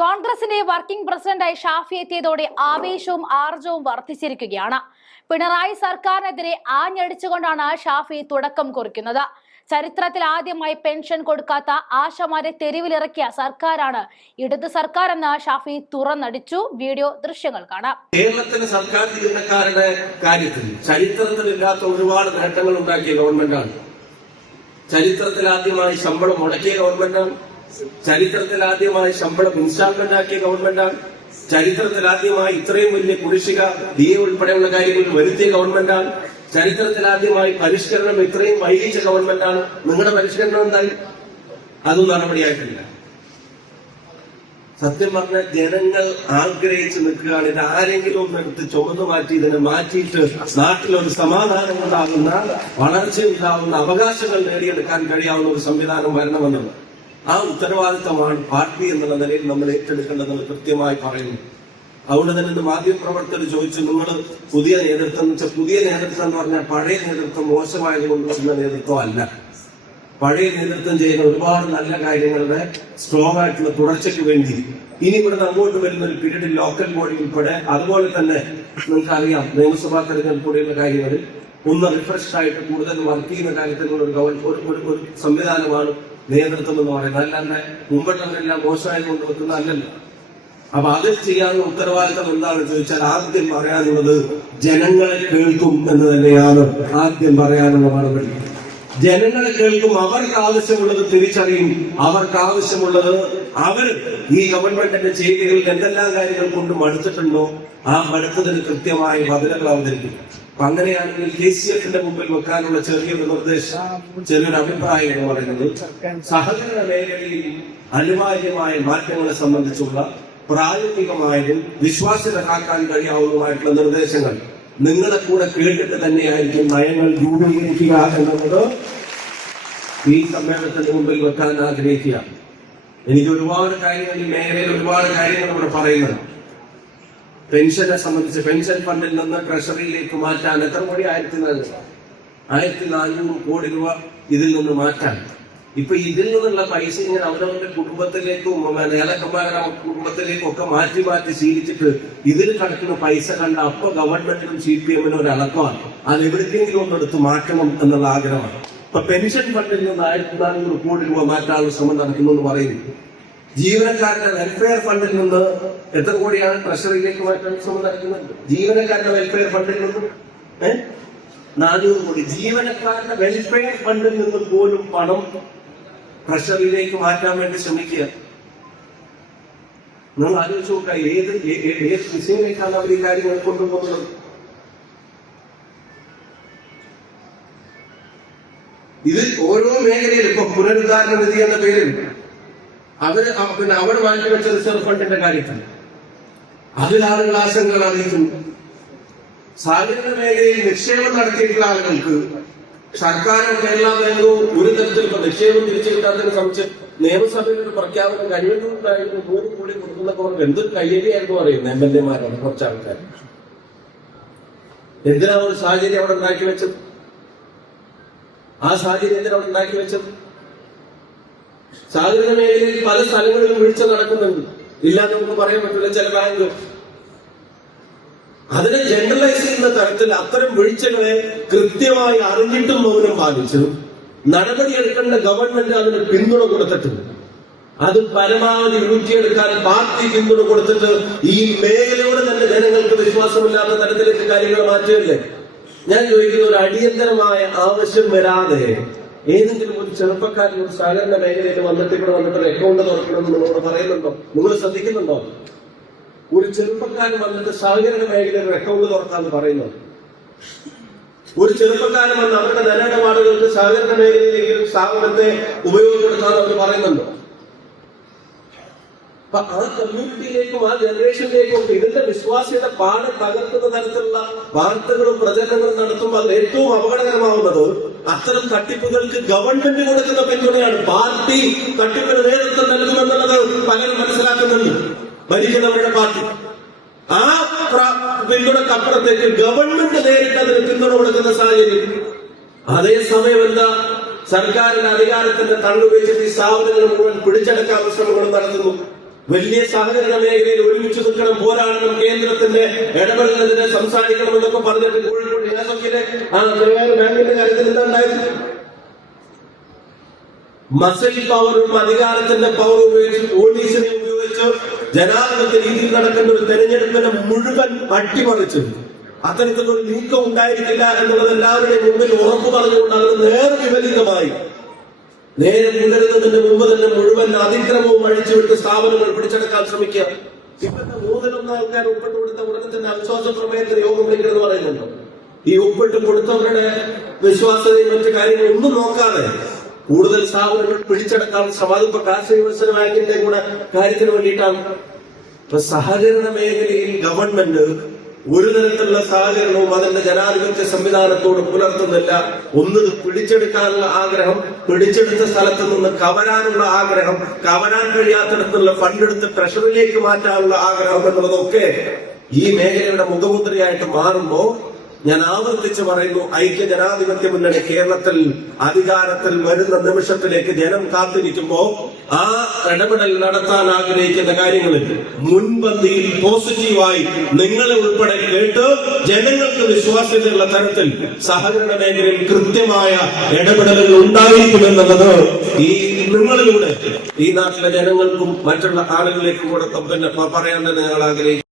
കോൺഗ്രസിന്റെ വർക്കിംഗ് പ്രസിഡന്റായി ഷാഫി എത്തിയതോടെ ആവേശവും ആർജവും വർദ്ധിച്ചിരിക്കുകയാണ്. പിണറായി സർക്കാരിനെതിരെ ആഞ്ഞടിച്ചുകൊണ്ടാണ് ഷാഫി തുടക്കം കുറിക്കുന്നത്. ചരിത്രത്തിൽ ആദ്യമായി പെൻഷൻ കൊടുക്കാത്ത ആശമാരെ തെരുവിലിറക്കിയ സർക്കാരാണ് ഇടത് സർക്കാർ എന്ന് ഷാഫി തുറന്നടിച്ചു. വീഡിയോ ദൃശ്യങ്ങൾ കാണാം. കേരളത്തിലെ സർക്കാർ ജീവനക്കാരുടെ കാര്യത്തിൽ ചരിത്രത്തിലില്ലാത്ത ഒരുപാട് നേട്ടങ്ങൾ ഉണ്ടാക്കിയ ഗവൺമെന്റാണ്. ചരിത്രത്തിൽ ആദ്യമായി ശമ്പളം മുടക്കിയ ഗവൺമെന്റാണ്. ചരിത്രത്തിൽ ആദ്യമായി ശമ്പളം ഇൻസ്റ്റാൾമെന്റ് ആക്കിയ ഗവൺമെന്റാണ്. ചരിത്രത്തിൽ ആദ്യമായി ഇത്രയും വലിയ കുടിശ്ശിക DA ഉൾപ്പെടെയുള്ള കാര്യങ്ങൾ വരുത്തിയ ഗവൺമെന്റാണ്. ചരിത്രത്തിൽ ആദ്യമായി പരിഷ്കരണം ഇത്രയും വൈകിച്ച ഗവൺമെന്റാണ്. നിങ്ങളുടെ പരിഷ്കരണം എന്തായി? അതും നടപടിയായിട്ടില്ല. സത്യം പറഞ്ഞ ജനങ്ങൾ ആഗ്രഹിച്ചു നിൽക്കുകയാണ്. ഇത് ആരെങ്കിലും ഒന്ന് എടുത്ത് ചുമന്നു മാറ്റി ഇതിനെ മാറ്റിയിട്ട് നാട്ടിലൊരു സമാധാനം ഉണ്ടാകുന്ന, വളർച്ചയുണ്ടാകുന്ന, അവകാശങ്ങൾ നേടിയെടുക്കാൻ കഴിയാവുന്ന ഒരു സംവിധാനം വരണമെന്നുള്ളത്. ആ ഉത്തരവാദിത്തമാണ് പാർട്ടി എന്നുള്ള നിലയിൽ നമ്മൾ ഏറ്റെടുക്കേണ്ടതെന്ന് കൃത്യമായി പറയുന്നു. അതുകൊണ്ട് തന്നെ മാധ്യമപ്രവർത്തകർ ചോദിച്ചു, നിങ്ങൾ പുതിയ നേതൃത്വം എന്ന് വെച്ചാൽ, പുതിയ നേതൃത്വം എന്ന് പറഞ്ഞാൽ പഴയ നേതൃത്വം മോശമായത് കൊണ്ടുവരുന്ന നേതൃത്വം അല്ല. പഴയ നേതൃത്വം ചെയ്യുന്ന ഒരുപാട് നല്ല കാര്യങ്ങളുടെ സ്ട്രോങ് ആയിട്ടുള്ള തുടർച്ചയ്ക്ക് വേണ്ടി ഇനി ഇവിടുന്ന് അങ്ങോട്ട് വരുന്ന ഒരു പീരീഡിൽ ലോക്കൽ ബോഡി ഉൾപ്പെടെ, അതുപോലെ തന്നെ നിങ്ങൾക്കറിയാം നിയമസഭാ തെരഞ്ഞെടുപ്പുള്ള കാര്യങ്ങളിൽ ഒന്ന് റിഫ്രഷ് ആയിട്ട് കൂടുതൽ വർക്ക് ചെയ്യുന്ന കാര്യത്തിലുള്ള ഒരു സംവിധാനമാണ് നേതൃത്വം എന്ന് പറയുന്നത്. അല്ലാതെ മുമ്പുള്ളവരെല്ലാം മോശമായി കൊണ്ടുവെക്കുന്ന അല്ലല്ലോ. അപ്പൊ അത് ചെയ്യാനുള്ള ഉത്തരവാദിത്തം എന്താണെന്ന് ചോദിച്ചാൽ ആദ്യം പറയാനുള്ളത് ജനങ്ങളെ കേൾക്കും എന്ന് തന്നെയാണ് ആദ്യം പറയാനുള്ള മറുപടി. ജനങ്ങളെ കേൾക്കും, അവർക്ക് ആവശ്യമുള്ളത് തിരിച്ചറിയും, അവർക്ക് ആവശ്യമുള്ളത് അവർ ഈ ഗവൺമെന്റിന്റെ ചെയ്തികളിൽ എന്തെല്ലാം കാര്യങ്ങൾ കൊണ്ട് മടുത്തിട്ടുണ്ടോ ആ മടുത്തതിന് കൃത്യമായ ബദലുകൾ അവതരിക്കും. അപ്പൊ അങ്ങനെയാണെങ്കിൽ KCFന്റെ മുമ്പിൽ വെക്കാനുള്ള ചെറിയൊരു നിർദ്ദേശം, ചെറിയൊരു അഭിപ്രായം എന്ന് പറയുന്നത്, സഹകരണ മേഖലയിൽ അനിവാര്യമായ മാറ്റങ്ങളെ സംബന്ധിച്ചുള്ള പ്രായോഗികമായതും വിശ്വാസ്യത കാക്കാൻ കഴിയാവുന്നതുമായിട്ടുള്ള നിർദ്ദേശങ്ങൾ നിങ്ങളെ കൂടെ കേട്ടിട്ട് തന്നെയായിരിക്കും നയങ്ങൾ രൂപീകരിക്കുക എന്നുള്ളത് ഈ സമ്മേളനത്തിന് മുമ്പിൽ വെക്കാൻ ആഗ്രഹിക്കുക. എനിക്ക് ഒരുപാട് കാര്യങ്ങൾ ഈ മേഖലയിൽ ഒരുപാട് കാര്യങ്ങൾ ഇവിടെ പറയുന്നത്. പെൻഷനെ സംബന്ധിച്ച് പെൻഷൻ ഫണ്ടിൽ നിന്ന് ട്രഷറിയിലേക്ക് മാറ്റാൻ എത്ര കോടി? 1400 കോടി രൂപ ഇതിൽ നിന്ന് മാറ്റാൻ. ഇപ്പൊ ഇതിൽ നിന്നുള്ള പൈസ ഇങ്ങനെ അവരവരുടെ കുടുംബത്തിലേക്കും നേതാക്കന്മാരുടെ കുടുംബത്തിലേക്കും ഒക്കെ മാറ്റി മാറ്റി ശീലിച്ചിട്ട് ഇതിൽ കിടക്കുന്ന പൈസ കണ്ട അപ്പൊ ഗവൺമെന്റിനും CPM-നും ഒരു അളക്കമാണ്. അത് എവിടേക്കെങ്കിലും ഒന്നെടുത്ത് മാറ്റണം എന്നുള്ള ആഗ്രഹമാണ്. ഇപ്പൊ പെൻഷൻ ഫണ്ടിൽ നിന്ന് 1400 കോടി രൂപ മാറ്റാനുള്ള ശ്രമം നടക്കുന്നു എന്ന് പറയുന്നു. ജീവനക്കാരുടെ വെൽഫെയർ ഫണ്ടിൽ നിന്ന് എത്ര കോടിയാണ് ട്രഷറിയിലേക്ക് മാറ്റാൻ ശ്രമം നടക്കുന്നത്? ജീവനക്കാരുടെ വെൽഫെയർ ഫണ്ടിൽ നിന്ന് 400 കോടി. ജീവനക്കാരുടെ വെൽഫെയർ ഫണ്ടിൽ നിന്ന് പോലും പണം ട്രഷറിയിലേക്ക് മാറ്റാൻ വേണ്ടി ശ്രമിക്കുക. നിങ്ങൾ ആലോചിച്ച് നോക്കുക, ഏത് ദിശയിലേക്കാണ് അവർ ഈ കാര്യങ്ങൾ കൊണ്ടുപോകുന്നത്? ഇത് ഓരോ മേഖലയിലും ഇപ്പൊ പുനരുദ്ധാരണ നിധി എന്ന പേരിൽ അവിടെ മാറ്റിവെച്ച റിസർവ് ഫണ്ടിന്റെ കാര്യത്തിൽ അതിലാളുകൾ ആശങ്കകൾ അറിയിക്കുന്നു. സഹകരണ മേഖലയിൽ നിക്ഷേപം നടത്തിയിട്ടുള്ള ആളുകൾക്ക് സർക്കാരും കേരള ബാങ്കും ഒരു തരത്തിലുള്ള നിക്ഷേപം തിരിച്ചു കിട്ടാത്തതിനെ സംബന്ധിച്ച് നിയമസഭയിൽ ഒരു പ്രഖ്യാപനം കഴിയുന്നുണ്ടായിരുന്നു. 3 കോടി കൊടുക്കുന്നവർക്ക് എന്തൊരു കയ്യടിയായിരുന്നു പറയുന്നത് MLA-മാരാണ് കുറച്ച് ആൾക്കാർ. എന്തിനാ ഒരു സാഹചര്യം അവിടെ ഉണ്ടാക്കി വെച്ചത്? ആ സാഹചര്യം എന്തിനാ അവിടെ ഉണ്ടാക്കി വെച്ചത്? സഹകരണ മേഖലയിൽ പല സ്ഥലങ്ങളിലും വീഴ്ച നടക്കുന്നുണ്ട്, ഇല്ലാന്ന് നമുക്ക് പറയാൻ പറ്റില്ല. ചില ബാങ്ക് അതിനെ ജനറലൈസ് ചെയ്യുന്ന തരത്തിൽ അത്തരം വീഴ്ചകളെ കൃത്യമായി അറിഞ്ഞിട്ടും മൗനം പാലിച്ചു നടപടിയെടുക്കേണ്ട ഗവൺമെന്റ് അതിന് പിന്തുണ കൊടുത്തിട്ടുണ്ട്. അത് പരമാവധി ഊറ്റിയെടുക്കാൻ പാർട്ടി പിന്തുണ കൊടുത്തിട്ട് ഈ മേഖലയോട് തന്നെ ജനങ്ങൾക്ക് വിശ്വാസമില്ലാത്ത തരത്തിലേക്ക് കാര്യങ്ങൾ മാറ്റുകയല്ലേ? ഞാൻ ചോദിക്കുന്ന, ഒരു അടിയന്തരമായ ആവശ്യം വരാതെ ഏതെങ്കിലും ഒരു ചെറുപ്പക്കാരൻ ഒരു സഹകരണ മേഖലയിൽ വന്നിട്ട് ഇവിടെ വന്നിട്ട് അക്കൗണ്ട് തുറക്കണമെന്ന് നിങ്ങളോട് പറയുന്നുണ്ടോ? നിങ്ങൾ ശ്രദ്ധിക്കുന്നുണ്ടോ? ഒരു ചെറുപ്പക്കാരൻ വന്നിട്ട് സഹകരണ മേഖലയിൽ ഒരു അക്കൗണ്ട് തുറക്കാന്ന് പറയുന്നത്, ഒരു ചെറുപ്പക്കാരൻ വന്ന് അവരുടെ ധനയിടപാടുകൾക്ക് സഹകരണ മേഖലയിലെങ്കിലും സ്ഥാപനത്തെ ഉപയോഗപ്പെടുത്താൻ അവർ പറയുന്നുണ്ടോ? അപ്പൊ ആ കമ്മ്യൂണിറ്റിയിലേക്കും ആ ജനറേഷനിലേക്കും ഇതിന്റെ വിശ്വാസ്യത പാടെ തകർക്കുന്ന തരത്തിലുള്ള വാർത്തകളും പ്രചരണങ്ങളും നടത്തുമ്പോൾ അത് ഏറ്റവും അപകടകരമാവുന്നത് അത്തരം തട്ടിപ്പുകൾക്ക് ഗവൺമെന്റ് കൊടുക്കുന്ന പിന്തുണയാണ്. പാർട്ടി തട്ടിപ്പിന് നേതൃത്വം നൽകുമെന്നുള്ളത് പലരും മനസ്സിലാക്കുന്നുണ്ട്. ഭരിക്കുന്നവരുടെ പാർട്ടി ആ പിന്തുണക്കപ്പുറത്തേക്ക് ഗവൺമെന്റ് നേരിട്ട് അതിന് പിന്തുണ കൊടുക്കുന്ന സാഹചര്യം. അതേസമയം എന്താ, സർക്കാരിന്റെ അധികാരത്തിന്റെ തള്ളുപയോഗിച്ചിട്ട് ഈ സ്ഥാപനങ്ങൾ മുഴുവൻ പിടിച്ചെടുക്കാനുള്ള ശ്രമങ്ങളും നടത്തുന്നു. വലിയ സഹകരണ മേഖലയിൽ ഒരുമിച്ച് നിൽക്കണം, പോരാടണം, കേന്ദ്രത്തിന്റെ ഇടപെടലിനെതിരെ സംസാരിക്കണം എന്നൊക്കെ പറഞ്ഞിട്ട് കോഴിക്കോട് ജില്ലാസഭയിലെ ബാങ്കിന്റെ കാര്യത്തിൽ എന്താ ഉണ്ടായത്? മസിൽ പവറും അധികാരത്തിന്റെ പവറും ഉപയോഗിച്ച് പോലീസിനെ ഉപയോഗിച്ച് ജനാധിപത്യ രീതിയിൽ നടക്കേണ്ട ഒരു തെരഞ്ഞെടുപ്പിനെ മുഴുവൻ അട്ടിമറിച്ചു. അത്തരത്തിലൊരു നീക്കം ഉണ്ടായിരിക്കില്ല എന്നുള്ളത് എല്ലാവരുടെയും മുമ്പിൽ ഉറപ്പു പറഞ്ഞുകൊണ്ട് അത് നേർവിപരീതമായി നേരെ പുലരുന്നതിന് മുമ്പ് തന്നെ മുഴുവൻ അതിക്രമവും അഴിച്ചുവിട്ട് സ്ഥാപനങ്ങൾ പിടിച്ചെടുക്കാൻ ശ്രമിക്കുക. ഇപ്പോഴത്തെ 3-1 ആൾക്കാർ ഒപ്പിട്ട് കൊടുത്ത ഉടനെ തന്നെ അവിശ്വാസ പ്രമേയത്തിന് യോഗം വിളിക്കണമെന്ന് പറയുന്നുണ്ടോ? ഈ ഒപ്പിട്ട് കൊടുത്തവരുടെ വിശ്വാസതയും മറ്റു കാര്യങ്ങളും ഒന്നും നോക്കാതെ കൂടുതൽ സ്ഥാപനങ്ങൾ പിടിച്ചെടുക്കാൻ ശ്രമം. ഇപ്പൊ കാർഷിക വികസന ബാങ്കിന്റെ കൂടെ കാര്യത്തിന് വേണ്ടിയിട്ടാണ്. ഇപ്പൊ സഹകരണ മേഖലയിൽ ഗവൺമെന്റ് ഒരു തരത്തിലുള്ള സഹകരണവും അതിന്റെ ജനാധിപത്യ സംവിധാനത്തോട് പുലർത്തുന്നില്ല. ഒന്ന് പിടിച്ചെടുക്കാനുള്ള ആഗ്രഹം, പിടിച്ചെടുത്ത സ്ഥലത്ത് നിന്ന് കവരാനുള്ള ആഗ്രഹം, കവരാൻ കഴിയാത്തിടത്തുള്ള ഫണ്ടെടുത്ത് ട്രഷറിയിലേക്ക് മാറ്റാനുള്ള ആഗ്രഹം എന്നുള്ളതൊക്കെ ഈ മേഖലയുടെ മുഖമുദ്രയായിട്ട് മാറുമ്പോ ഞാൻ ആവർത്തിച്ച് പറയുന്നു, ഐക്യ ജനാധിപത്യ മുന്നണി കേരളത്തിൽ അധികാരത്തിൽ വരുന്ന നിമിഷത്തിലേക്ക് ജനം കാത്തിരിക്കുമ്പോ ആ ഇടപെടൽ നടത്താൻ ആഗ്രഹിക്കുന്ന കാര്യങ്ങളിൽ മുൻപന്തിയിൽ പോസിറ്റീവായി നിങ്ങളെ ഉൾപ്പെടെ കേട്ട് ജനങ്ങൾക്ക് വിശ്വാസ്യതയുള്ള തരത്തിൽ സഹകരണ മേഖലയിൽ കൃത്യമായ ഇടപെടലുകൾ ഉണ്ടായിരിക്കുമെന്നുള്ളത് ഈ നിങ്ങളിലൂടെ ഈ നാട്ടിലെ ജനങ്ങൾക്കും മറ്റുള്ള ആളുകളിലേക്കും കൂടെ പിന്നെ പറയാൻ തന്നെ ഞങ്ങൾ ആഗ്രഹിക്കുന്നു.